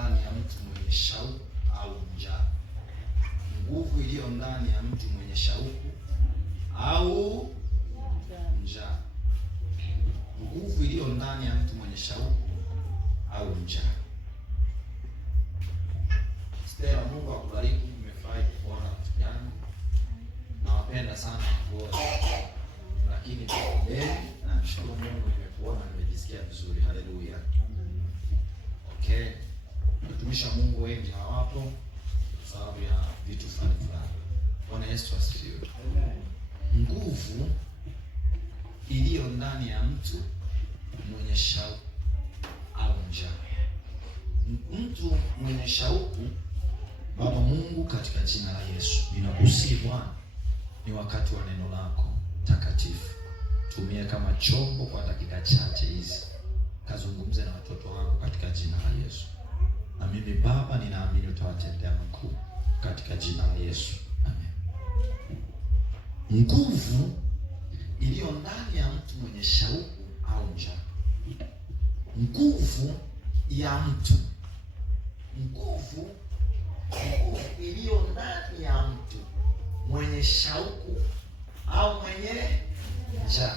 ndani ya mtu mwenye shauku au njaa. Nguvu iliyo ndani ya mtu mwenye shauku au njaa. Nguvu iliyo ndani ya mtu mwenye shauku au njaa. Stella, Mungu akubariki. Nimefurahi kuona rafiki yangu. Nawapenda sana wote. Lakini leo namshukuru Mungu nimekuona, nimejisikia vizuri. Haleluya. Okay. Mtumishi wa Mungu wengi hawapo sababu ya vitu fulani. Bwana Yesu asifiwe. Nguvu iliyo ndani ya mtu mwenye shauku au njaa. Mtu mwenye shauku, Baba Mungu, katika jina la Yesu, ninakusihi Bwana, ni wakati wa neno lako takatifu. Tumie kama chombo kwa dakika chache hizi. Kazungumze na watoto wako katika jina la Yesu. Na mimi Baba, ninaamini utawatendea makuu katika jina la Yesu. Amen. Nguvu iliyo ndani ya mtu mwenye shauku au njaa. Nguvu ya mtu. Nguvu iliyo ndani ya mtu mwenye shauku au mwenye njaa.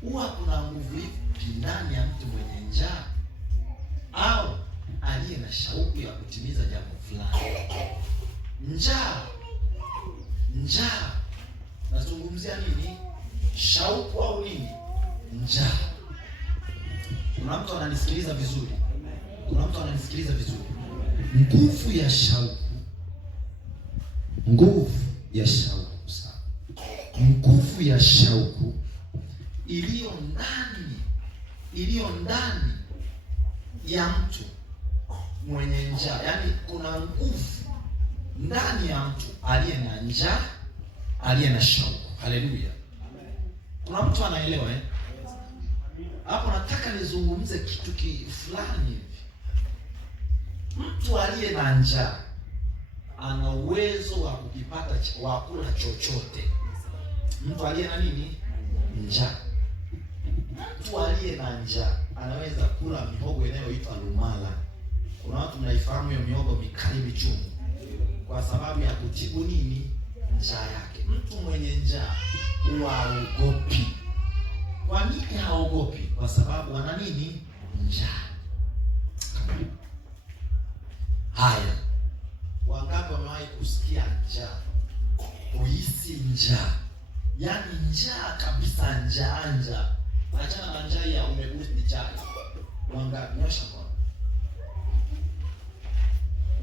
Huwa kuna nguvu ipi ndani ya mtu mwenye njaa au aliye na shauku ya kutimiza jambo fulani? Njaa. Nazungumzia nini? Shauku au nini? Njaa. Kuna mtu ananisikiliza vizuri? Kuna mtu ananisikiliza vizuri? Nguvu ya shauku. Nguvu ya shauku sana. Nguvu ya shauku iliyo ndani ya mtu mwenye njaa. Yaani kuna nguvu ndani ya mtu aliye na njaa, aliye na shauku. Haleluya. Kuna mtu anaelewa eh? Hapo nataka nizungumze kitu fulani hivi. Mtu aliye na njaa ana uwezo wa kukipata wa kula chochote. Mtu aliye na nini? Njaa. Mtu aliye na njaa anaweza kula mihogo inayoitwa lumala. Kuna watu mnaifahamu hiyo mihogo mikali michungu, kwa sababu ya kutibu nini? Njaa yake. Mtu mwenye njaa huwa haogopi. Kwa nini haogopi? Kwa sababu ana nini? Njaa. Haya, wangapi wamewahi kusikia njaa? Kuhisi njaa, yaani njaa kabisa, njaa. Achana na njaa ya umegusti chai. Wangapi? Nyosha mkono.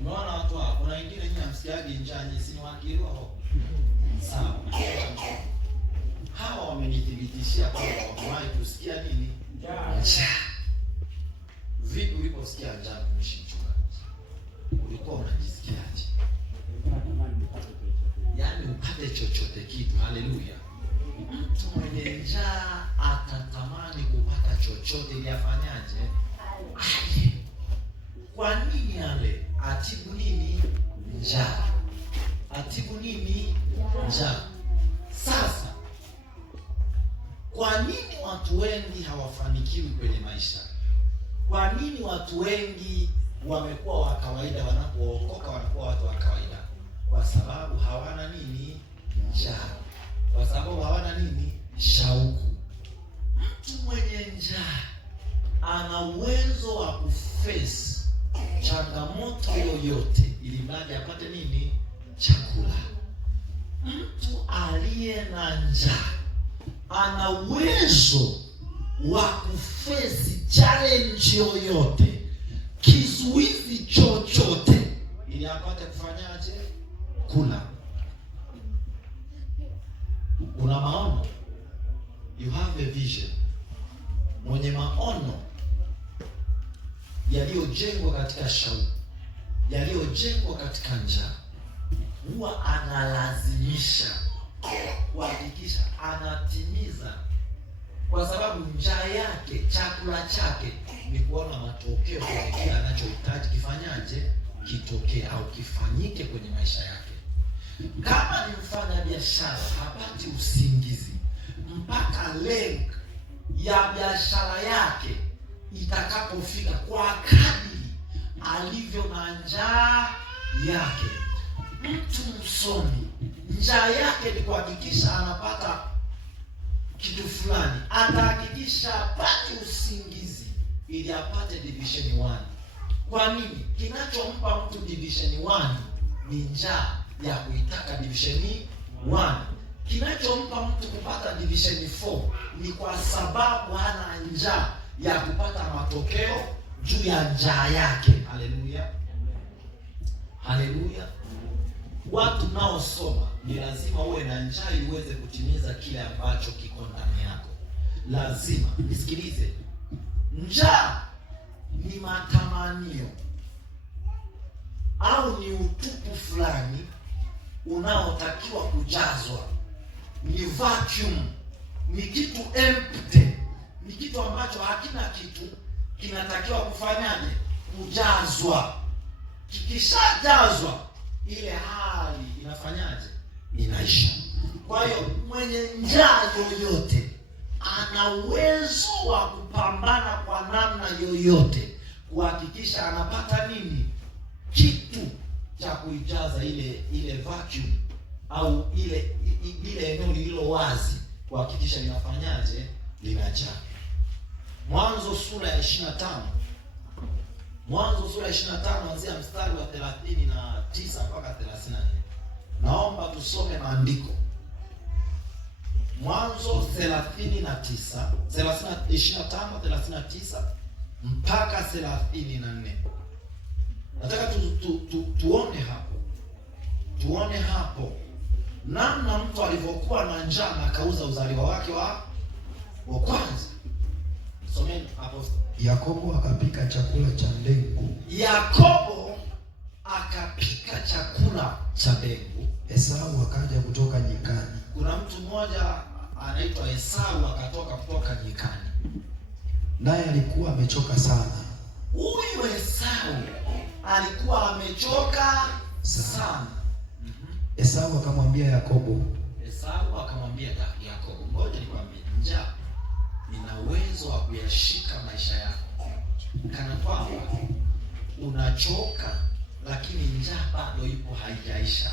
Unaona watu hapa, kuna wengine nyinyi hamsikiagi njaa, nyinyi si wa kiroho. Sawa. Hawa wamenithibitishia kwamba wamewahi kusikia nini? Njaa. Vipi uliposikia njaa kumshinchuka? Ulikuwa unajisikiaje? Yaani upate chochote kitu. Haleluya. Mtu mwenye njaa atatamani kupata chochote ili afanyaje? Ale. Kwa nini ale? Atibu nini? Njaa. Atibu nini? Njaa. Sasa, kwa nini watu wengi hawafanikiwi kwenye maisha? Kwa nini watu wengi wamekuwa wa kawaida, wanapookoka wanakuwa watu wa kawaida? Kwa sababu hawana nini? Njaa. Kwa sababu hawana nini? Shauku. Mtu mwenye njaa ana uwezo wa kuface changamoto yoyote ili mradi apate nini? Chakula. Mtu aliye na njaa ana uwezo wa kuface challenge yoyote, kizuizi chochote ili apate kufanyaje? Kula. Una maono? You have a vision. Mwenye maono yaliyojengwa katika shauku, yaliyojengwa katika njaa, huwa analazimisha kuhakikisha anatimiza, kwa sababu njaa yake, chakula chake ni kuona matokeo kwenye kile anachohitaji kifanyaje? Kitokee au kifanyike kwenye maisha yake. Kama ni mfanya biashara, hapati usingizi mpaka lengo ya biashara yake itakapofika, kwa kadiri alivyo na njaa yake. Mtu msomi njaa yake ni kuhakikisha anapata kitu fulani, atahakikisha apate usingizi ili apate division 1. Kwa nini? Kinachompa mtu division 1 ni njaa ya kuitaka division 1. Kinachompa mtu kupata division 4 ni kwa sababu hana njaa ya kupata matokeo juu ya njaa yake. Haleluya, haleluya. Watu naosoma ni lazima uwe na njaa ili uweze kutimiza kile ambacho kiko ndani yako. Lazima nisikilize, njaa ni matamanio au ni utupu fulani unaotakiwa kujazwa. Ni vacuum, ni kitu empty, ni kitu ambacho hakina kitu, kinatakiwa kufanyaje? Kujazwa. Kikishajazwa, ile hali inafanyaje? Inaisha. Kwa hiyo mwenye njaa yoyote ana uwezo wa kupambana kwa namna yoyote kuhakikisha anapata nini? Kitu cha kuijaza ile vacuum au ile eneo lililo wazi, kuhakikisha linafanyaje? Linajaa. Mwanzo sura ya 25. Mwanzo sura ya 25 kuanzia mstari wa 39 mpaka 34. Naomba tusome maandiko. Mwanzo 39, 25:39 mpaka 34. Nataka tuone hapo. Tuone hapo namna mtu alivyokuwa na njaa na akauza uzaliwa wake wa kwanza. Someni hapo. Yakobo akapika chakula cha ndengu. Yakobo akapika chakula cha ndengu. Esau akaja kutoka nyikani. Kuna mtu mmoja anaitwa Esau akatoka kutoka nyikani. Naye alikuwa amechoka sana. Huyu Esau alikuwa amechoka sana. Esau akamwambia Yakobo. Esau akamwambia Yakobo, ngoja nikwambie, njaa ina uwezo wa kuyashika maisha yako. Kana kwamba unachoka lakini njaa bado ipo, haijaisha.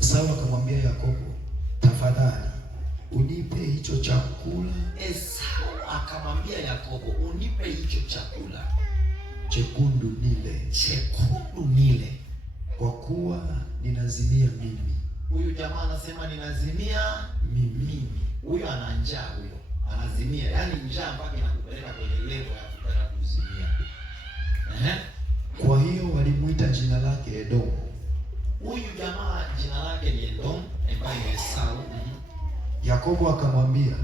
Esau akamwambia Yakobo, tafadhali unipe hicho chakula. Esau akamwambia Yakobo, unipe hicho chakula chekundu nile. Chekundu nile, kwa kuwa ninazimia mimi. Huyu jamaa anasema ninazimia mimi. Huyu ana njaa, huyo anazimia. Yaani njaa mpaka inakupeleka kwenye level ya kutaka kuzimia. Kwa hiyo walimuita jina lake Edom. Huyu jamaa jina lake ni Edom, ambaye ni Esau. Yakobo akamwambia,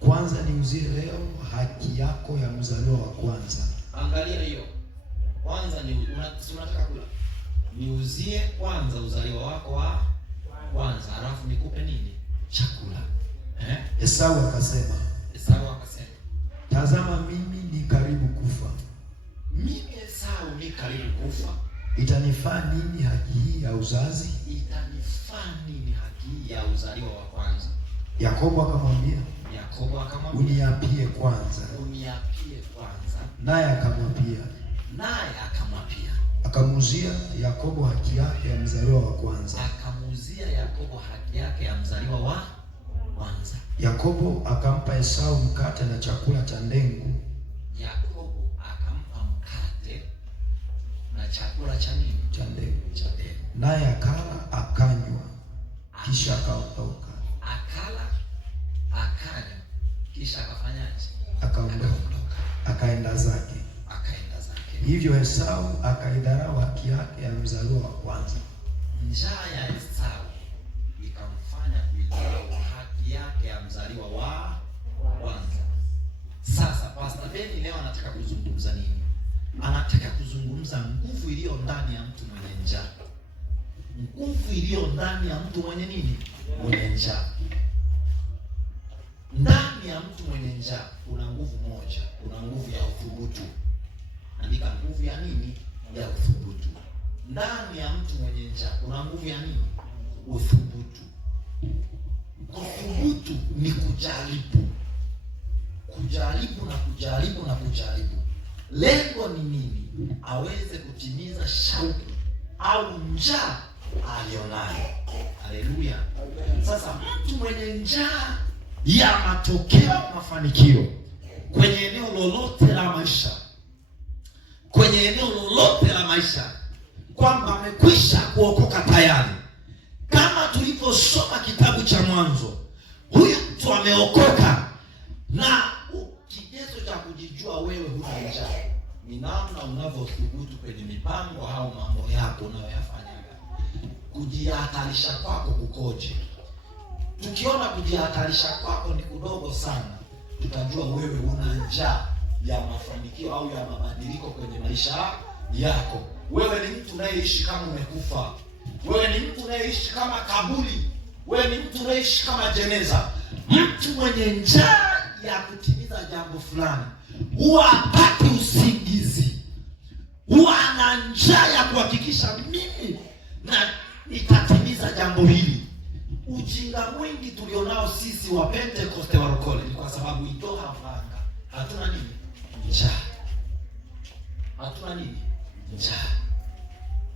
kwanza niuzie leo haki yako ya mzaliwa wa kwanza. Angalia hiyo. Kwanza unataka kula. Niuzie kwanza uzaliwa wako wa kwanza, alafu nikupe nini? Chakula. Esau akasema, tazama mimi ni karibu kufa. Mimi Esau ni karibu kufa. Itanifaa nini haki hii ya uzazi? Itanifaa nini haki hii ya uzaliwa wa kwanza? Yakobo akamwambia, uniapie kwanza. Naye akamwapia. Akamuuzia Yakobo haki yake ya mzaliwa wa kwanza. Yakobo akampa Esau mkate na chakula cha ndengu. Cha ndengu. Naye akala akanywa, kisha akaondoka. Kisha akafanyaje? Akaondoka, akaenda zake. Hivyo Esau akaidharau haki yake ya mzaliwa wa kwanza. Njaa ya Esau ikamfanya kuidharau haki yake ya mzaliwa wa kwanza. Sasa Pastor Ben leo anataka kuzungumza nini? Anataka kuzungumza nguvu iliyo ndani ya mtu mwenye njaa. Nguvu iliyo ndani ya mtu mwenye nini? Mwenye njaa. Ndani ya mtu mwenye njaa kuna nguvu moja, kuna nguvu ya uthubutu. Andika, nguvu ya nini? Ya uthubutu. Ndani ya mtu mwenye njaa kuna nguvu ya nini? Uthubutu. Uthubutu ni kujaribu. kujaribu na kujaribu na kujaribu. Lengo ni nini? Aweze kutimiza shauku au njaa alionayo. Haleluya. Sasa mtu mwenye njaa ya matokeo, mafanikio kwenye eneo lolote la maisha, kwenye eneo lolote la maisha, kwamba amekwisha kuokoka tayari. Kama tulivyosoma kitabu cha Mwanzo, huyu mtu ameokoka, na kigezo cha kujijua wewe huna njaa ni namna unavyothubutu kwenye mipango au mambo yako unayoyafanya. Kujihatarisha kwako kukoje? Tukiona kujihatarisha kwako ni kudogo sana, tutajua wewe una njaa ya mafanikio au ya mabadiliko kwenye maisha yako. Wewe ni mtu unayeishi kama umekufa. Wewe ni mtu unayeishi kama kaburi. Wewe ni mtu unayeishi kama jeneza. Mtu mwenye njaa ya kutimiza jambo fulani huwa hapati usingizi, huwa ana njaa ya kuhakikisha mimi na nitatimiza jambo hili. Ujinga mwingi tulionao sisi wa Pentecost wa Rokole ni kwa sababu itoa havanga. Hatuna nini? Njaa. Hatuna nini? Njaa.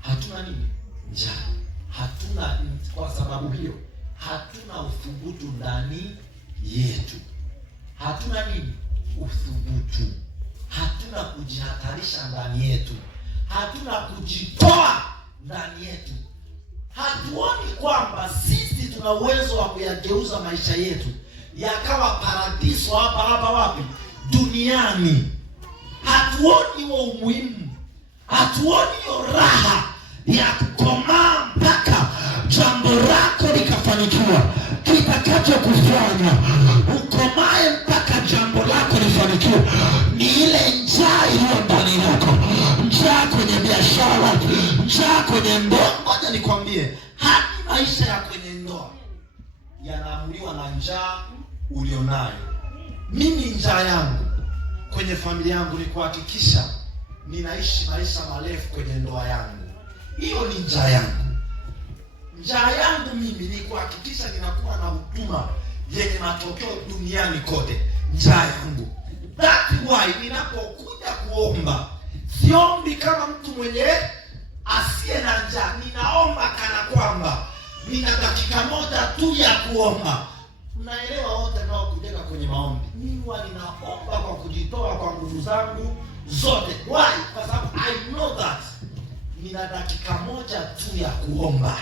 Hatuna nini? Njaa. Hatuna, kwa sababu hiyo hatuna uthubutu ndani yetu. Hatuna nini? Uthubutu. Hatuna kujihatarisha ndani yetu. Hatuna kujitoa ndani yetu. Hatuoni kwamba sisi tuna uwezo wa kuyageuza maisha yetu yakawa paradiso hapa wapi? Duniani. Hatuoni huo umuhimu. Hatuoni hiyo raha ya kukomaa mpaka jambo lako likafanikiwa. Kitakacho kufanya ukomae mpaka jambo lako lifanikiwe ni ile njaa iliyo ndani yako. Njaa kwenye biashara, njaa kwenye ndoa. Ngoja nikwambie, hadi maisha ya kwenye ndoa yanaamuliwa na njaa ulionayo. Mimi njaa yangu kwenye familia yangu ni kuhakikisha ninaishi maisha marefu kwenye ndoa yangu. Hiyo ni njaa yangu. Njaa yangu mimi ni kuhakikisha ninakuwa na huduma yenye matokeo duniani kote. Njaa yangu. That's why ninapokuja kuomba, siombi kama mtu mwenye asiye na njaa. Ninaomba kana kwamba nina dakika moja tu ya kuomba. Mnaelewa wote nao kujeka kwenye maombi. Mimi ninaomba kwa kujitoa kwa nguvu zangu zote. Why? Kwa sababu I know that nina dakika moja tu ya kuomba.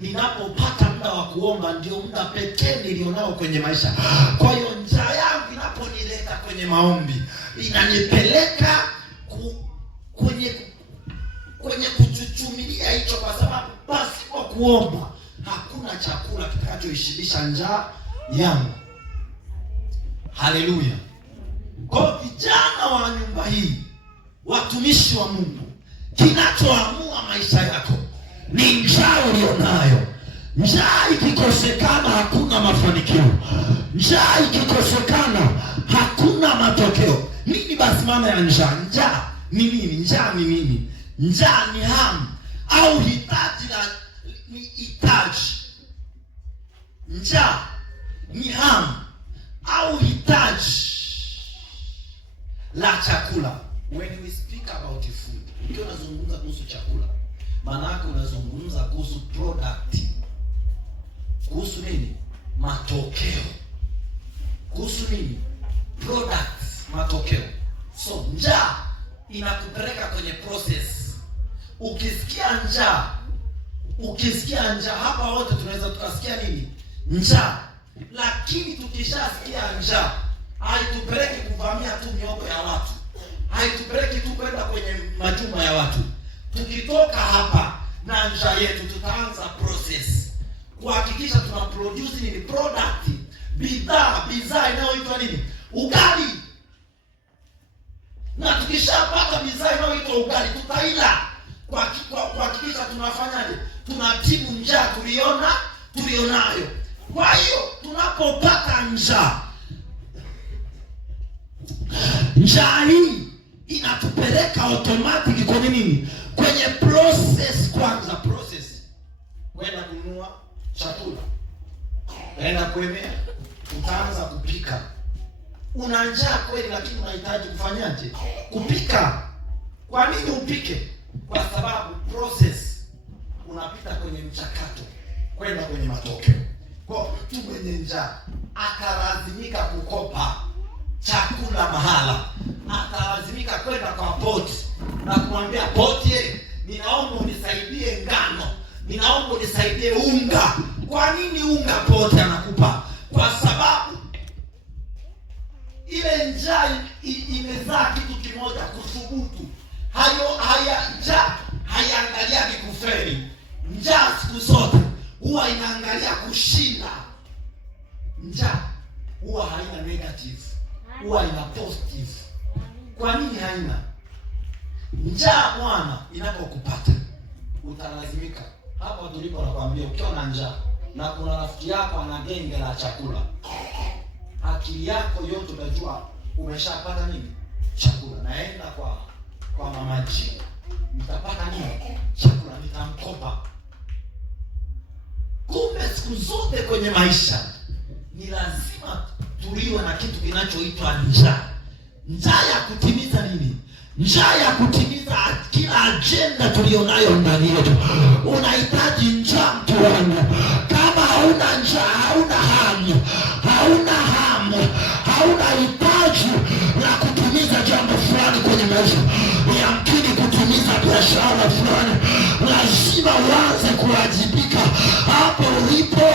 Ninapopata muda wa kuomba ndio muda pekee nilionao kwenye maisha. Kwa hiyo njaa yangu inaponileta kwenye maombi, inanipeleka kwenye kuchuchumilia hicho, kwa sababu pasipo kuomba hakuna chakula kitakachoishibisha njaa yangu. Haleluya. Kwa vijana wa nyumba hii, watumishi wa Mungu, kinachoamua maisha yako ni njaa ulionayo. Njaa ikikosekana hakuna mafanikio. Njaa ikikosekana hakuna matokeo. Nini basi maana ya njaa? Njaa ni nini? Njaa ni nini? Njaa ni hamu au hitaji la hitaji. Njaa ni hamu au hitaji la chakula. When we speak about food, ukiwa unazungumza kuhusu chakula, maana yake unazungumza kuhusu product. Kuhusu nini? Matokeo. Kuhusu nini? Product, matokeo. So njaa inakupeleka kwenye process. Ukisikia njaa, hapa wote tunaweza tukasikia nini? Njaa. Lakini tukishasikia njaa, haitupeleki kuvamia tu mioko ya watu. Haitupeleki tu kwenda kwenye majumba ya watu. Tukitoka hapa na njaa yetu, tutaanza process kuhakikisha tuna produce nini? Product, bidhaa inayoitwa nini? Ugali. Na tukishapata bidhaa inayoitwa ugali, tutaila kuhakikisha tunafanyaje? Tunatibu njaa tulionayo. Kwa hiyo tunapopata njaa hii inatupeleka automatic kwenye nini? Kwenye process. Kwanza process, kwenda kununua chakula, kwenda kuemea, utaanza kupika. Una njaa kweli, lakini unahitaji kufanyaje? Kupika. Kwa nini upike? Kwa sababu process unapita kwenye mchakato kwenda kwenye matokeo. Kwa mtu mwenye njaa akalazimika kukopa chakula mahala, atalazimika kwenda kwa poti na kumwambia poti, ninaomba unisaidie ngano, ninaomba unisaidie unga. Kwa nini unga poti anakupa? Kwa sababu ile njaa imezaa kitu kimoja, kuthubutu. Njaa haiangaliagi kufeli. Njaa siku zote huwa inaangalia kushinda. Njaa huwa haina negative, huwa ina positive. Kwa nini haina? Njaa bwana inapokupata utalazimika. Hapa tulipo nakwambia, ukiwa na njaa na kuna rafiki yako ana genge la chakula, akili yako yote utajua umeshapata nini? Chakula. Naenda kwa mama G, nitapata nini? Chakula, nitamkopa. Kumbe siku zote kwenye maisha ni lazima tuliwe na kitu kinachoitwa njaa. Njaa ya kutimiza nini? Njaa ya kutimiza kila agenda tulionayo ndani yetu. Unahitaji njaa, mtu wangu. Kama hauna njaa, hauna hamu, hauna hitaji la kutimiza jambo fulani kwenye maisha. Yamkini kutimiza biashara fulani, lazima uanze kuwajibika hapo ulipo,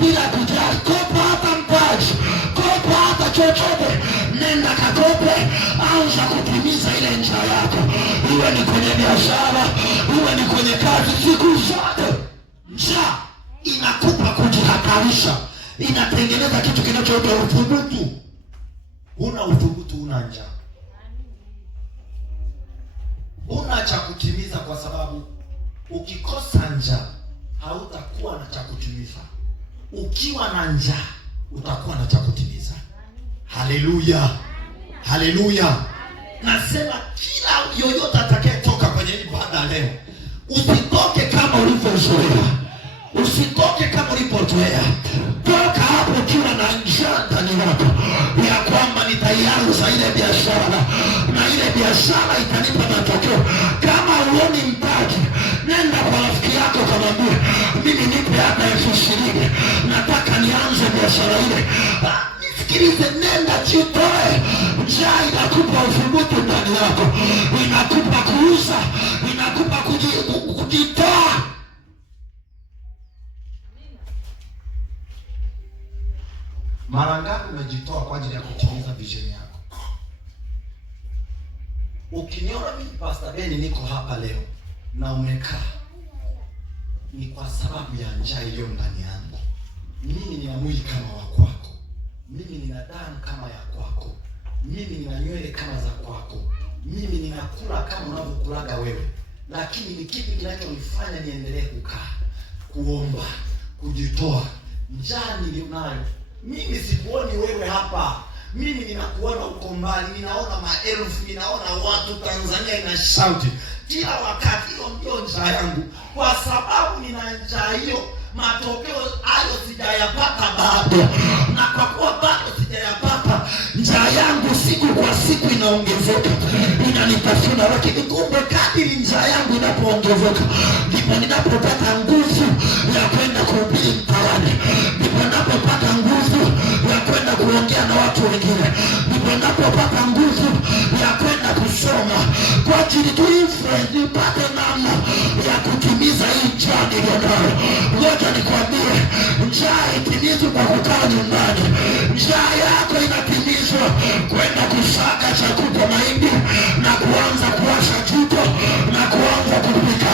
bila kujali. Kopa hata mtaji, kopa hata chochote, nenda kakope, anza kutimiza ile njaa yako. Iwe ni kwenye biashara, iwe ni kwenye kazi, siku zote njaa inakupa kujihatarisha, inatengeneza kitu kinachoitwa uthubutu. Una uthubutu, una njaa, una cha kutimiza, kwa sababu ukikosa njaa hautakuwa na cha kutimiza. Ukiwa na njaa utakuwa na cha kutimiza. Haleluya, haleluya. Nasema kila yoyote atakayetoka kwenye ibada leo, usitoke kama ulivyozoea, usitoke kama ulipozoea. Toka hapo ukiwa na njaa ndani yako ya kwamba nitaianza ile biashara na ile biashara itanipa matokeo. Kama uoni mtaji, nenda kwa rafiki yako kamwambie, mimi nipe hata 20,000, nataka nianze biashara ile. Nisikilize, nenda jitoe. Njaa inakupa uthubutu ndani yako, inakupa kuuza, inakupa kujitoa. Mara ngapi umejitoa kwa ajili ya kutimiza vision yako? Ukiniona mimi Pastor Ben niko hapa leo na umekaa, ni kwa sababu ya njaa iliyo ndani yangu. Mimi nina mwili kama wa kwako, mimi nina damu kama ya kwako, mimi nina nywele kama za kwako, mimi ninakula kama unavyokulaga wewe. Lakini ni kipi kinachonifanya niendelee kukaa, kuomba, kujitoa? Njaa nilionayo. Mimi sikuoni wewe hapa, mimi ninakuona uko mbali. Ninaona maelfu, ninaona watu Tanzania ina shout kila wakati. Hiyo ndio njaa yangu, kwa sababu nina njaa hiyo. Matokeo hayo sijayapata bado, na kwa kuwa bado sijayapata, njaa yangu siku kwa siku inaongezeka, inanitafuna. Lakini kumbe kadiri njaa yangu inapoongezeka, ndipo ninapopata nguvu ya kwenda kuhubiri mtaani, ndipo ninapopata nguvu ya kwenda kuongea na watu wengine, ndipo ninapopata nguvu ya kwenda kusoma kwa ajili tu nipate namna ya kutimiza hii njaa nilionayo. Ngoja nikwambie, njaa itimizwe kwa kukaa nyumbani. Njaa yako inatimizwa kwenda kusaga chakupa mahindi na kuanza kuwasha jiko na kuanza kupika.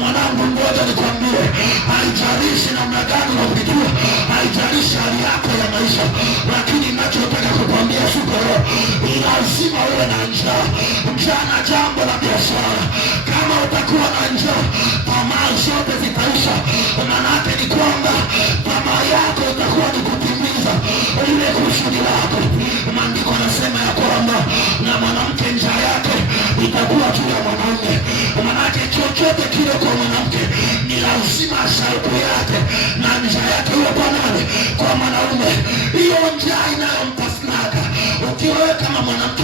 Mwanangu, ngoja nikwambie, haijalishi namna gani unapitia, haijalishi hali yako ya maisha, lakini ninachotaka kukwambia siku leo, lazima uwe na njaa. Njaa na jambo la biashara. Kama utakuwa na njaa, tamaa zote zitaisha. Manake ni kwamba tamaa yako itakuwa ni kutimiza ile kusudi lako. Maandiko yanasema ya kwamba na mwanamke njaa yake itakuwa juu ya mwanaume. Manake chochote kile kwa mwanamke ni lazima shauku yake na njaa yake iwe kwa nani? Kwa mwanaume. Hiyo njaa inayomtafuna Ukiwa wewe kama mwanamke,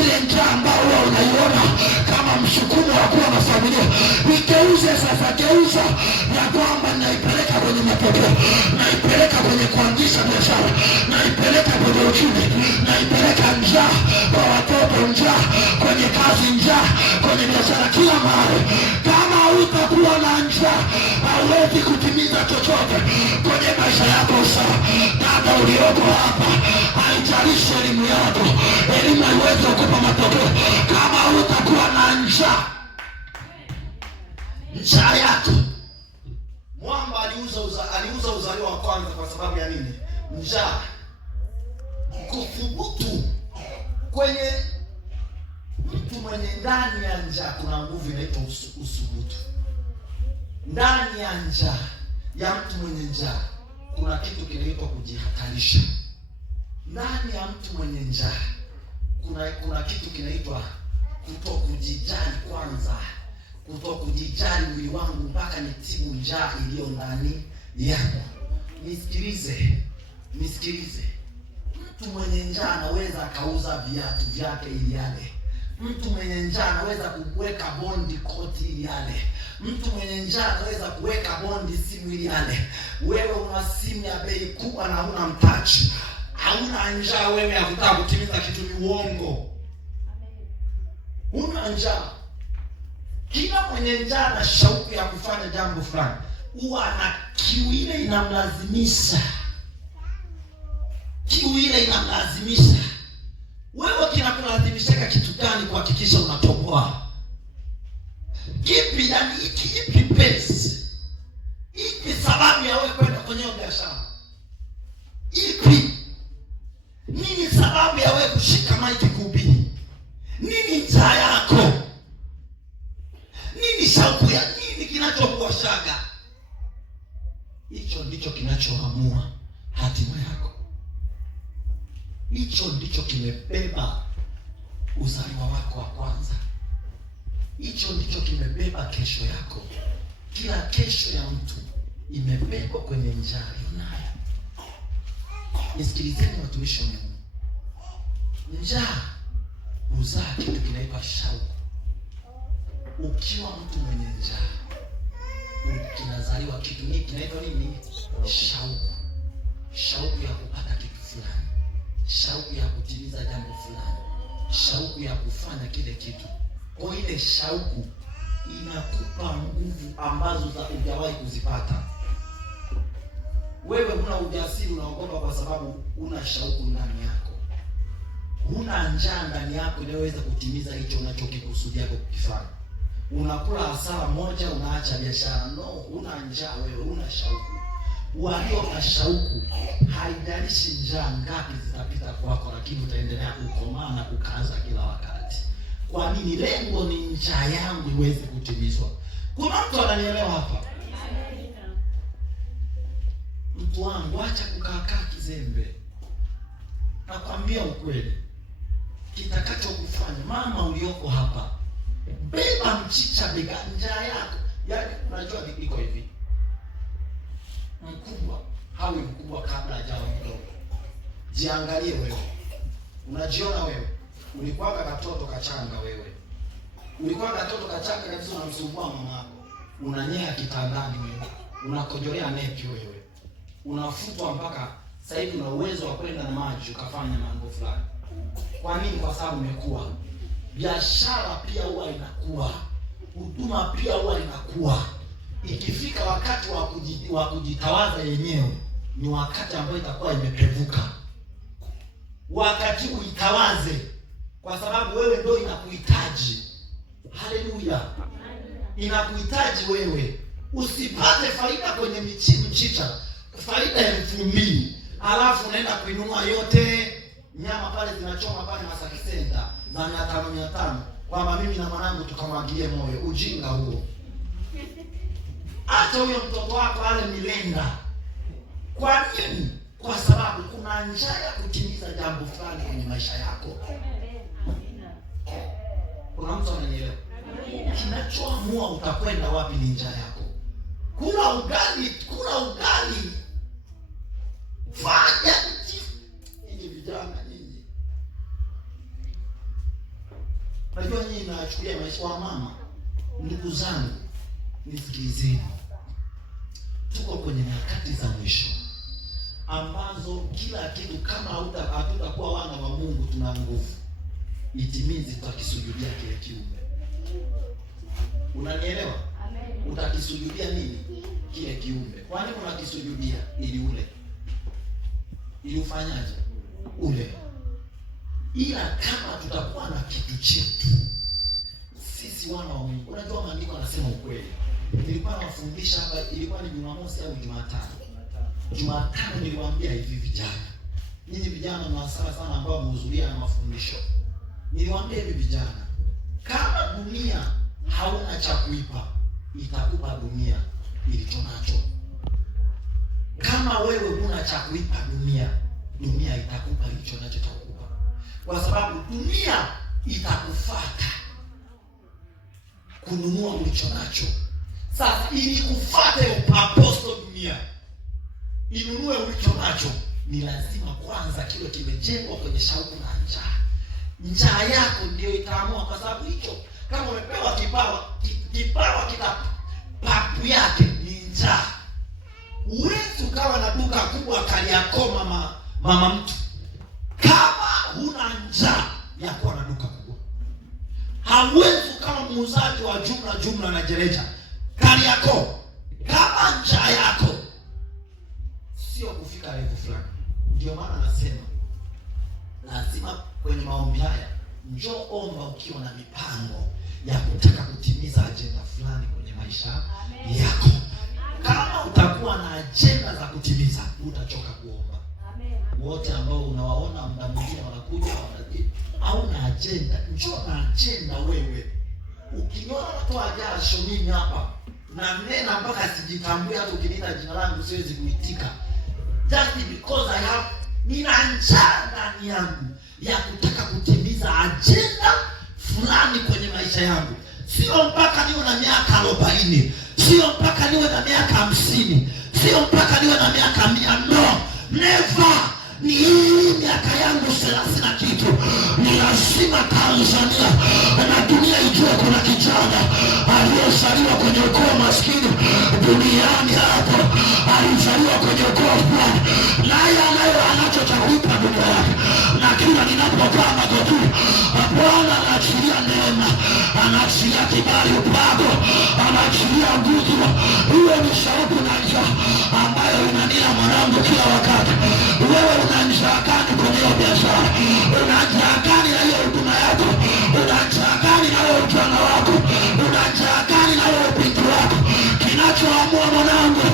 ile njaa ambayo wewe unaiona kama msukumo wa kuwa na familia, igeuze sasa. Geuza ya kwamba naipeleka kwenye mapepo, naipeleka kwenye kuanzisha biashara, naipeleka kwenye uchumi, naipeleka njaa kwa watoto, njaa kwenye kazi, njaa kwenye biashara, kila mahali. Kama utakuwa na njaa, hauwezi kutimiza chochote kwenye maisha yako. Sawa dada ulioko hapa, haijalishi elimu yako, elimu haiwezi kukupa matokeo kama utakuwa na njaa. Njaa yako. Mwamba aliuza uzalio wa kwanza kwa sababu ya nini? Njaa. Kuthubutu. Kwenye mtu mwenye ndani ya njaa kuna nguvu inaitwa usubutu. Ndani ya njaa ya mtu mwenye njaa kuna kitu kinaitwa kujihatarisha. Ndani ya mtu mwenye njaa kuna kitu kinaitwa kutokujijali kwanza. Kutokujijali mwili wangu mpaka nitibu njaa iliyo ndani yangu. Nisikilize. Mtu mwenye njaa anaweza akauza viatu vyake ili ale. Mtu mwenye njaa anaweza kuweka bondi koti ili ale. Mtu mwenye njaa anaweza kuweka bondi simu ili ale. Wewe una simu ya bei kubwa na huna mtaji. Hauna njaa wewe ya kutaka kutimiza kitu, ni uongo. Una njaa. Kila mwenye njaa na shauku ya kufanya jambo fulani huwa na kiu ile inamlazimisha. Kiu ile inamlazimisha. Wewe kinakulazimisha kitu gani kuhakikisha unatoboa? Kipi yani ipi pesi? Ipi sababu ya wewe kwenda kwenye biashara? Ipi? Nini sababu ya wewe kushika maiki kuhubiri? Nini njaa yako? Nini shauku ya nini kinachokuwashaga? Hicho ndicho kinachoamua hatima yako. Hicho ndicho kimebeba uzaliwa wako wa kwanza. Hicho ndicho kimebeba kesho yako. Kila kesho ya mtu imebebwa kwenye njaa aliyonayo. Nisikilizeni watumishi wa Mungu. Njaa huzaa kitu kinaitwa shauku. Ukiwa mtu mwenye njaa, kinazaliwa kitu hiki kinaitwa nini? Shauku. Shauku ya kupata kitu fulani. Shauku ya kutimiza jambo fulani. Shauku ya kufanya kile kitu. Kwa ile shauku inakupa nguvu ambazo hujawahi kuzipata. Wewe huna ujasiri, unaogopa kwa sababu una shauku ndani yako. Huna njaa ndani yako inayoweza kutimiza hicho unachokikusudia kukifanya. Unakula hasara moja, unaacha biashara. No, una njaa wewe, una shauku. Walio na shauku, haijalishi njaa ngapi zitapita kwako, lakini utaendelea kukomaa na kukaza kila wakati. Kwa nini? Lengo ni njaa yangu iweze kutimizwa. Kuna mtu ananielewa hapa? Mtu wangu, acha kukaa kizembe. Nakwambia ukweli. Kitakacho kufanya mama ulioko hapa, beba mchicha bega njaa yako. Yaani unajua iko hivi. Mkubwa hawi mkubwa kabla hajawa mdogo. Jiangalie wewe. Unajiona wewe ulikuwa katoto kachanga wewe. Ulikuwa katoto kachanga kabisa, unamsumbua mama yako. Unanyea kitandani wewe. Unakojolea nepi wewe. Unafutwa mpaka sasa hivi una uwezo wa kwenda na maji ukafanya mambo fulani. Kwa nini? Kwa sababu umekuwa. Biashara pia huwa inakuwa. Huduma pia huwa inakuwa. Ikifika wakati wa kujitawaza yenyewe, ni wakati ambao itakuwa imepevuka. Wakati uitawaze, kwa sababu wewe ndio inakuhitaji. Haleluya. Inakuhitaji wewe. Usipate faida kwenye mchicha, faida ya 2000, alafu unaenda kuinunua yote nyama pale zinachoma pale Masaki Center za 500, kwamba mimi na mwanangu tukamwagilie moyo. Ujinga huo. Hata huyo mtoto wako ale milenda. Kwa nini? Kwa sababu kuna njaa ya kutimiza jambo fulani kwenye maisha yako. Kuna mtu ananielewa? Kinachoamua utakwenda wapi ni njaa yako. Kula ugali. Fanya hivi vijana nyinyi. Najua nyinyi mnachukulia maisha wa mama. Ndugu zangu, nisikilizeni. Tuko kwenye nyakati za mwisho ambazo kila kitu, kama hatutakuwa wana wa Mungu tuna nguvu, itimizi tutakisujudia kile kiumbe. Unanielewa? Amen. Utakisujudia nini? Kile kiumbe. Kwani unakisujudia ili ule? Ili ufanyaje? Ule. Ila kama tutakuwa na kitu chetu sisi wana wa Mungu. Unajua maandiko yanasema ukweli. Nilikuwa nawafundisha hapa, ilikuwa ni Jumamosi au Jumatano niliwaambia hivi vijana. Nyinyi vijana mnasala sana ambao mhudhuria na mafundisho. Niliwaambia hivi vijana, kama dunia hauna cha kuipa, itakupa dunia ilicho nacho. Kama wewe huna cha kuipa dunia, dunia itakupa ilicho nacho itakupa. Kwa sababu dunia itakufuata kununua ulicho nacho. Sasa ili kufuate apostol dunia inunue ulicho nacho, ni lazima kwanza kile kimejengwa kwenye shauku na njaa. Njaa yako ndio itaamua, kwa sababu hicho kama umepewa kipawa papu yake ni njaa. Uwezi ukawa na duka kubwa Kariakoo mama mtu kama huna njaa ya kuwa na duka kubwa. Hauwezi kama muuzaji wa jumla na gereja Kariakoo kama njaa yako sio kufika level fulani. Ndio maana nasema lazima kwenye maombi haya njoo omba ukiwa na mipango ya kutaka kutimiza ajenda fulani kwenye maisha yako. Kama utakuwa na ajenda za kutimiza, utachoka kuomba. Wote ambao unawaona muda mwingine wanakuja au na ajenda, njoo na ajenda wewe. Ukiniona natoa jasho mimi hapa na nena mpaka sijitambui, hata ukiniita jina langu siwezi kuitika, just because nina njaa ndani yangu ya kutaka kutimiza ajenda fulani kwenye maisha yangu. Sio mpaka niwe na miaka 40, sio mpaka niwe na miaka 50, sio mpaka niwe na miaka 100. No, never. Ni hii miaka yangu 30 na kitu. Ni lazima Tanzania na dunia ijue kuna kijana aliyezaliwa kwenye ukoo maskini duniani hapo. Alizaliwa kwenye ukoo fulani, naye anayo anacho cha kuipa dunia yake. Na kila ninapokaa magotini, Bwana anaachilia neema, anaachilia kibali upako, anaachilia nguvu. Hiyo ni shauku na njaa ambayo inanila mwanangu kila wakati. Wewe una njaa gani kwenye hiyo biashara? Una njaa gani na hiyo huduma yako? Una njaa gani na hiyo ujana wako? Una njaa gani na hiyo upindu wako? Kinachoamua mwanangu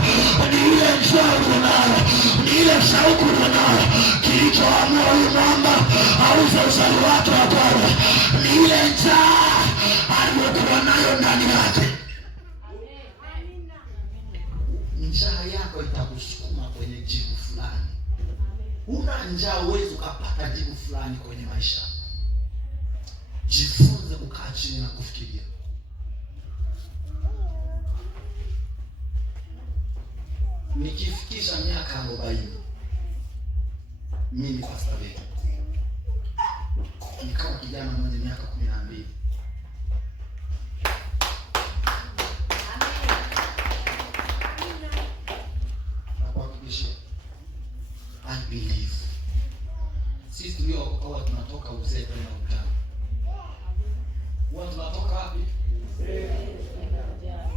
ni ile njaa ulionayo, ni ile shauku ulionayo. Kilichoamua huyu mwamba auze uzali wake wa kwanza ni ile njaa aliyokuwa nayo ndani yake. Njaa yako itakusukuma kwenye jibu fulani. Una njaa uwezi ukapata jibu fulani kwenye maisha. Jifunze kukaa chini na kufikiria. Nikifikisha miaka 40, mimi Pastor Beto nikawa kijana mwenye miaka 12. I believe sisi tuliokoa tunatoka uzee kwenda ujana. Watu tunatoka wapi?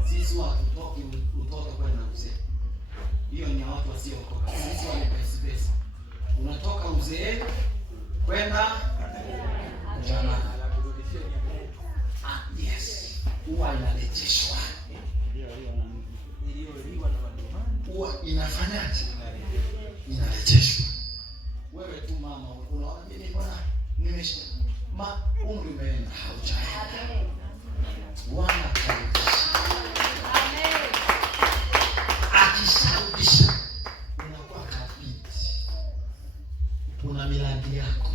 Sisi watu tutoki utoto kwenda uzee. Hiyo ni watu wasiokoka. Sisi wale pesa. Unatoka uzee kwenda ujana. Yes. Huwa inarejeshwa. Huwa inafanyaje? Inarejeshwa. Wewe tu mama unaona mimi bwana nimesha umri umeenda haujaenda. Bwana atakurudisha. Amen. Akisharudisha unakuwa kabiti. Una miradi yako.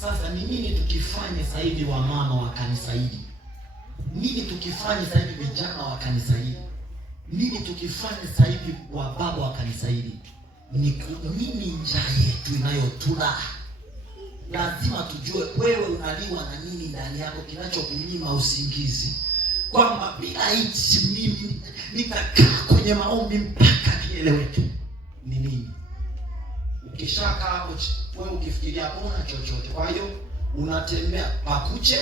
Sasa ni nini tukifanye sasa hivi wa mama wa kanisa hili? Nini tukifanye sasa hivi vijana wa kanisa hili? Nini tukifanya sasa hivi wa baba wa kanisa hili? Ni nini njaa yetu inayotula? lazima tujue wewe unaliwa na nini ndani yako kinachokunyima usingizi, kwamba bila hichi mimi nitakaa kwenye maombi mpaka kieleweke ni nini. Ukishakaa hapo wewe ukifikiria hakuna chochote, kwa hiyo unatembea pakuche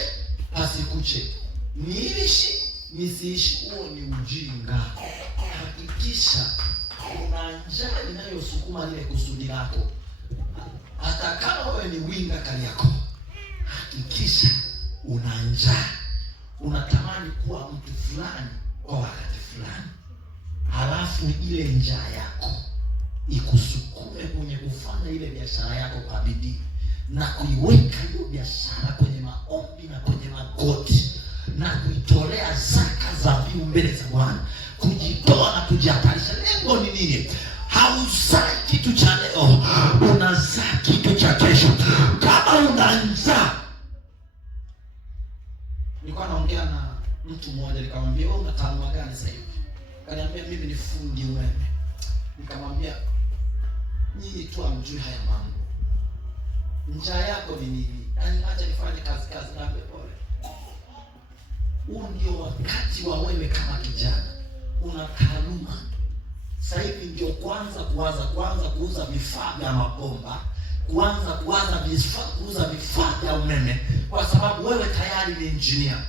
pasikuche, niishi nisiishi, huo ni ujinga. Hakikisha una njaa inayosukuma ile kusudi lako. Hata kama wewe ni winga kali yako, hakikisha una njaa, unatamani kuwa mtu fulani kwa wakati fulani, halafu ile njaa yako ikusukume kwenye kufanya ile biashara yako kwa bidii na kuiweka hiyo biashara kwenye maombi na kwenye magoti na kuitolea zaka za viu mbele za Bwana, kujitoa na kujihatarisha. Lengo ni nini? Hauzai kitu cha leo, unazaa kitu cha kesho. Kama una njaa, nilikuwa naongea na mtu mmoja, nikamwambia wewe una taaluma gani sasa hivi? Akaniambia mimi ni fundi umeme. Nikamwambia nyinyi tu hamjui haya mambo. Njaa yako ni nini? Yaani acha nifanye kazi na pole. Huu ndio wakati wa wewe kama kijana una taaluma. Sasa hivi ndio kuanza kuuza vifaa vya mabomba, kuuza vifaa vya umeme, kwa sababu wewe tayari ni engineer.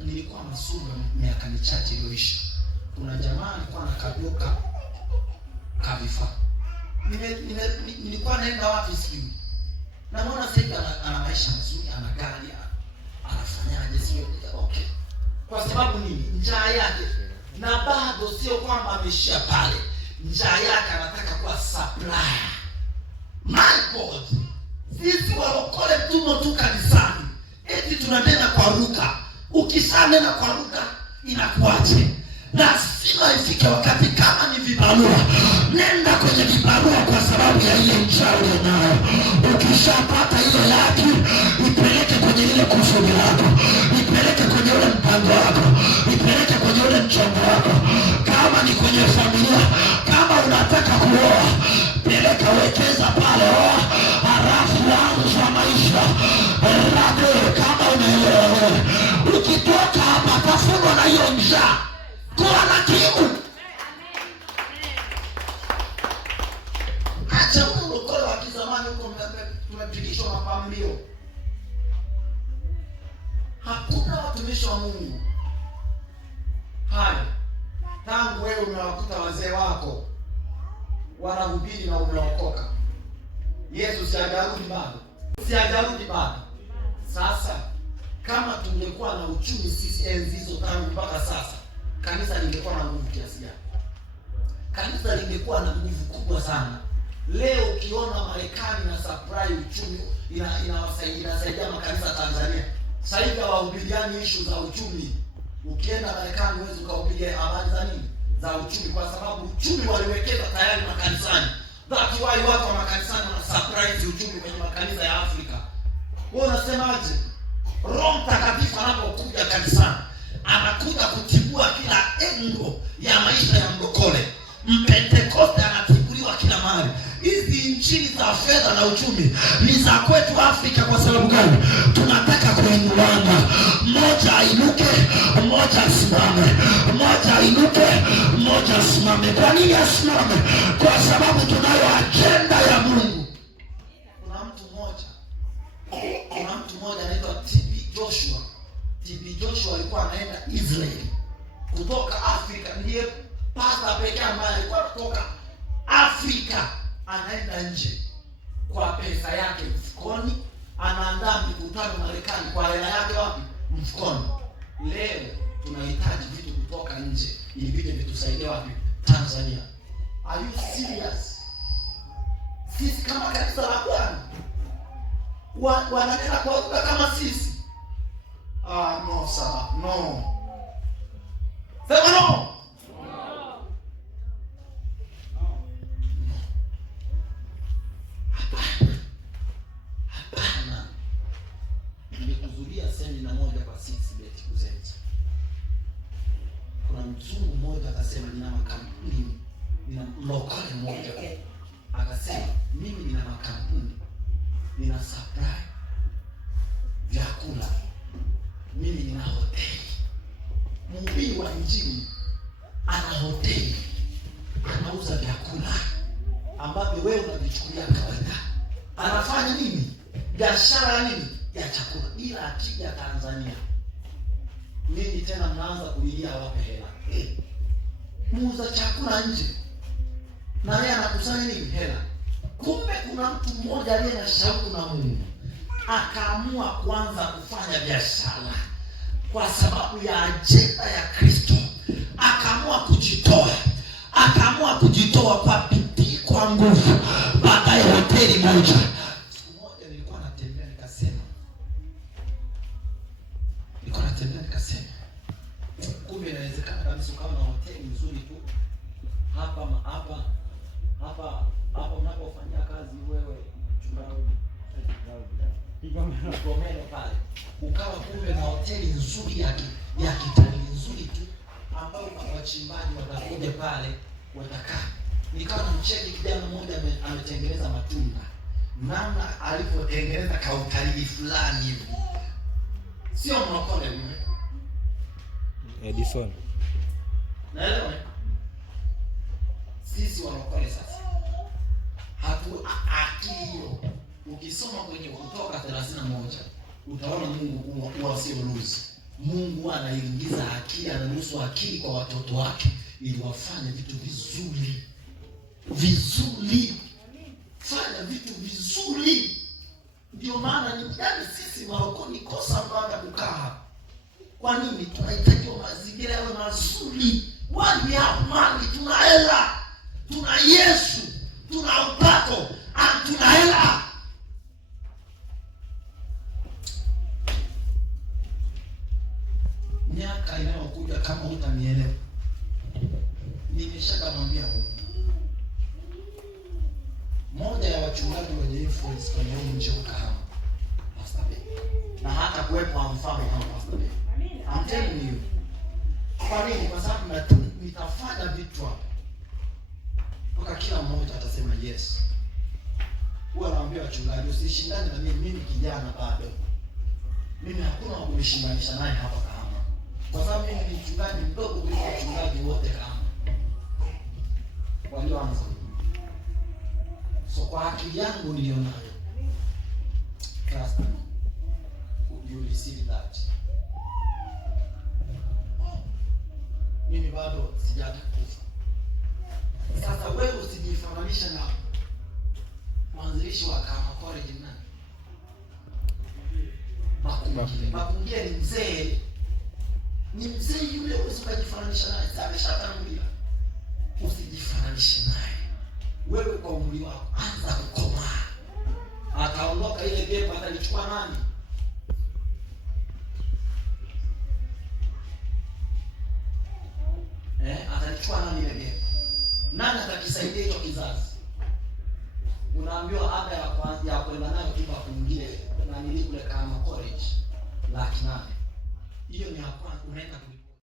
Nilikuwa Masuru miaka michache iliyoisha. Kuna jamaa alikuwa anakaduka vifaa. Nilikuwa naenda wapi sijui. Na mbona sasa hivi ana maisha mazuri, ana gari, anafanyaje sio? Okay. Kwa sababu nini? Njaa yake. Na bado sio kwamba ameshia pale. Njaa yake anataka kuwa supplier. My God. Sisi walokole tumo tu kanisani. Eti tunanena kwa lugha. Ukishanena kwa lugha inakuaje? Lazima ifike wakati kama ni vibarua, nenda kwenye vibarua kwa sababu ya ile njaa unayo. Ukishapata ile yake, ipeleke kwenye ile kusudi lako, ipeleke kwenye ule mpango wako, ipeleke kwenye ule mchongo wako. Kama ni kwenye familia, kama unataka kuoa, peleka, wekeza pale, oa, halafu anza maisha. Kama unaelewa, ukitoka hapa tafunwa na hiyo njaa. Kuwa na kiu. Acha ulokole wa kizamani huko tumepigishwa mapambio. Hakuna watumishi wa Mungu. Haya. Tangu wewe umewakuta wazee wako wanahubiri na umeokoka. Yesu siajarudi bado. Sasa kama tungekuwa na uchumi sisi enzi hizo tangu mpaka sasa, kanisa lingekuwa na nguvu kiasi gani? Kanisa lingekuwa na nguvu kubwa sana. Leo ukiona Marekani na supply uchumi inasaidia makanisa Tanzania. Sasa hivi hawahubiriani issue za uchumi. Ukienda Marekani huwezi kuhubiria habari za nini? Za uchumi, kwa sababu uchumi waliwekeza tayari makanisani. That's why watu wa makanisani wana supply uchumi kwenye makanisa ya Afrika. Wewe unasemaje? Roho Mtakatifu anapokuja kanisani, anakuja kutibua kila engo ya maisha ya mlokole. Mpentekoste anatibuliwa kila mahali. Hizi nchini za fedha na uchumi ni za kwetu Afrika. Kwa sababu gani? Tunataka kuinuana. Mmoja ainuke, mmoja asimame. Mmoja ainuke, mmoja asimame. Kwa nini asimame? Kwa sababu tunayo agenda ya Mungu. Kuna mtu mmoja anaitwa TB Joshua. TB Joshua alikuwa anaenda Israeli kutoka Afrika. Ndiye pasta pekee ambaye alikuwa kutoka Afrika anaenda nje kwa pesa yake mfukoni, anaandaa mikutano Marekani kwa hela yake wapi? Mfukoni. Leo tunahitaji vitu kutoka nje ili vije vitusaidie wapi? Tanzania. Are you serious? Sisi kama kanisa la Bwana wananena kwa lugha kama sisi? No sir, no. Sema no. Hapana. Nimekuzulia semina moja kwa sisi beti kuzenzi. Kuna mzungu mmoja akasema nina makampuni, nina lokale mmoja akasema mimi nina makampuni, nina mimi nina hoteli. Mhubiri wa Injili ana hoteli, anauza vyakula ambavyo wewe unavichukulia kawaida. Anafanya nini? Biashara ya nini? Ya chakula. Ila akija Tanzania, nini tena mnaanza kulilia wape hela? Muuza chakula nje na yeye anakusanya nini? Hela. Kumbe kuna mtu mmoja aliye na shauku na Mungu, akaamua kuanza kufanya biashara kwa sababu ya ajenda ya Kristo. Akaamua kujitoa kwa bidii, kwa nguvu. Baadaye hoteli moja. Siku moja nilikuwa natembea nikasema, kumbe inawezekana kabisa ukawa na hoteli nzuri tu hapa unapofanyia kazi wewe, Igomelo pale, ukawa kumbe na hoteli nzuri ya kitalii nzuri tu, ambao wachimbaji watakuja pale watakaa. Nikawa namcheki kijana mmoja ametengeneza matunda, namna alipotengeneza kautalii fulani hivi, sio mlokole yule Edison. Naelewa. Sisi walokole sasa akili hiyo. Ukisoma kwenye Kutoka 31 utaona Mungu huwa sio ruzi. Mungu anaingiza akili, anaruhusu akili kwa watoto wake ili wafanye vitu vizuri. Fanya vitu vizuri. Ndio maana sisi Maroko ni kosa mbaya kukaa. Kwa nini? Tunahitaji mazingira yawe mazuri. Wali ya mali, tuna hela, tuna Yesu, tuna upako, tuna hela. Miaka inayokuja kama utanielewa, nimeshakamwambia Mungu. Moja ya wachungaji wenye influence kwenye huu mji wa Kahama, Pastor Ben, na hata kuwepo mfano kama Pastor Ben. I'm telling you. Kwa nini? Kwa sababu nitafanya vitu hapa mpaka kila mmoja atasema yes. Huwa naambia wachungaji, usishindane na mimi kijana bado. Mimi hakuna wa kunishindanisha naye hapa Kahama. Kwa sababu mimi ni mchungaji mdogo kuliko wachungaji wote Kahama walioanza. So kwa akili yangu nilionayo, trust me, you receive that. Mimi bado sijakufa. Sasa wewe usijifananisha na mwanzilishi wa Kahama College nani? Makungie ni mzee. Ni mzee yule, usijifananisha naye. Ameshatangulia. Usijifananishe naye. Wewe kwa umri wako anza kukomaa. Ataondoka ile gap, atalichukua nani? Atalichukua nani ile gap? Nani atakisaidia hicho kizazi? Unaambiwa ada ya kwanza ya kwenda nayo kiba kwingine na nilikule kama college $800,000. Hiyo ni ya kwanza unaenda kulipa.